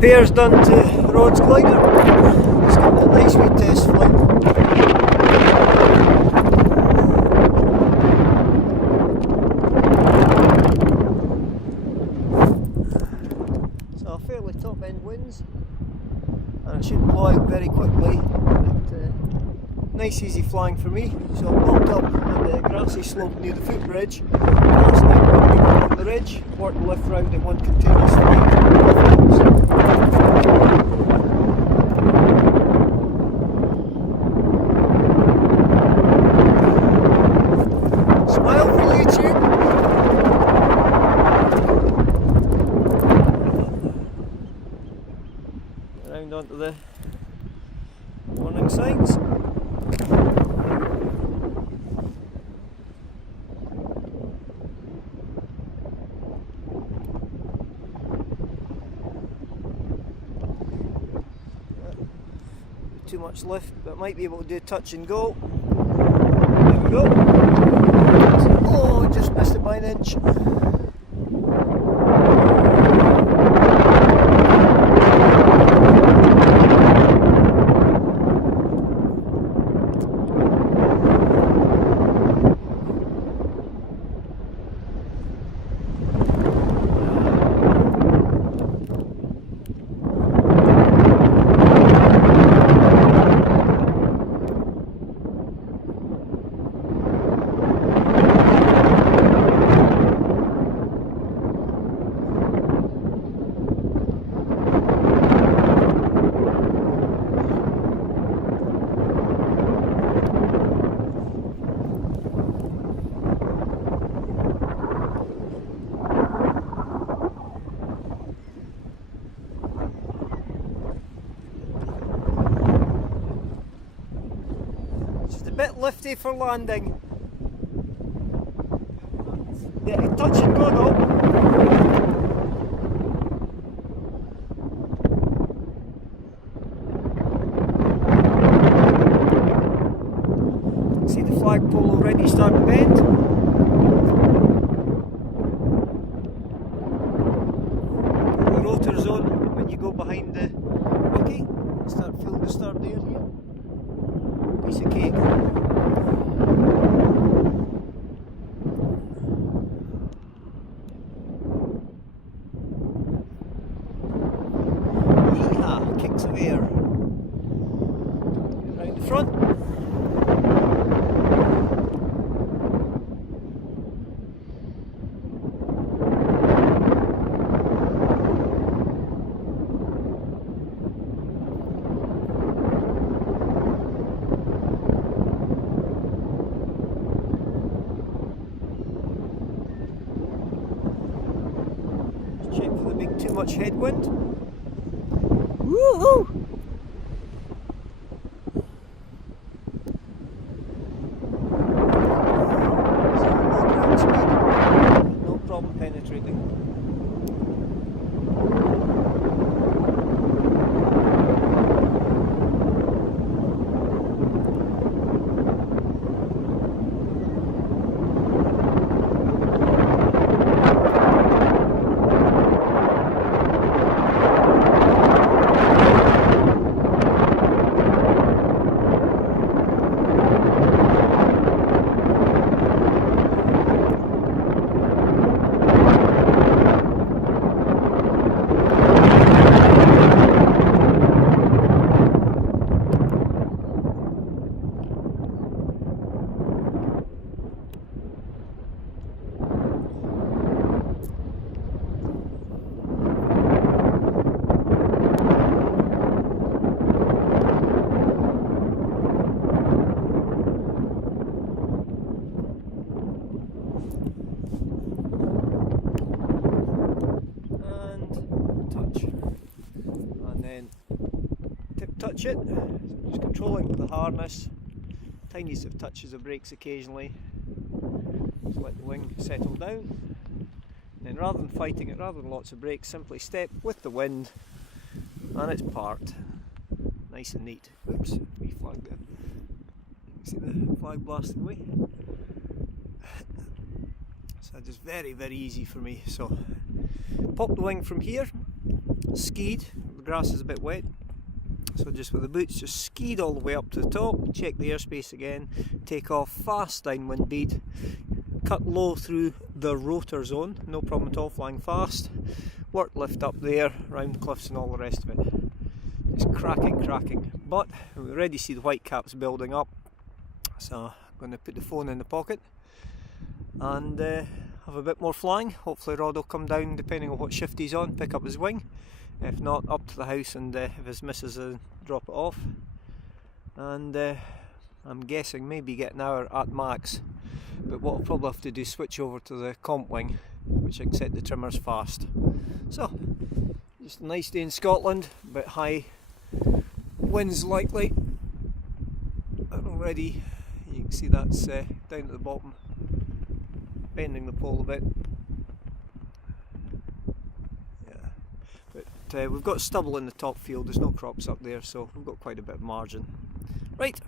repairs done to Rod's glider. It's got a nice wee test flight. So fairly top end winds, and it should blow out very quickly. Nice easy flying for me. So I popped up on the grassy slope near the footbridge last night, on the ridge, worked the lift round in one continuous flight. Smile for YouTube. Around onto the warning signs. Too much lift, but might be able to do touch and go. There we go. Oh, just missed it by an inch. Bit lifty for landing. Yeah, touch and go though. See the flagpole already starting to bend. The rotor zone when you go behind the buggy. Start feeling the start there here. Piece of cake. Yeehaw, kicks of air. Right in front. Check for there being too much headwind. Woohoo! No problem penetrating. Touch it, just controlling the harness, tiniest of touches of brakes occasionally, just let the wing settle down, and then rather than fighting it, rather than lots of brakes, simply step with the wind and it's parked, nice and neat. Oops, wee flag there, you see the flag blasting away. So just very easy for me. So pop the wing from here, skied, grass is a bit wet. So just with the boots, just skied all the way up to the top, check the airspace again, take off fast downwind bead, cut low through the rotor zone, no problem at all, flying fast, work lift up there, round cliffs and all the rest of it. It's cracking, but we already see the white caps building up, so I'm going to put the phone in the pocket and have a bit more flying. Hopefully Rod will come down depending on what shift he's on, pick up his wing. If not, up to the house and if his missus drop it off. And I'm guessing maybe get an hour at max. But what I'll probably have to do is switch over to the comp wing, which I can set the trimmers fast. So, just a nice day in Scotland, a bit high winds likely. And already you can see that's down at the bottom, bending the pole a bit. But we've got stubble in the top field, there's no crops up there, so we've got quite a bit of margin. Right,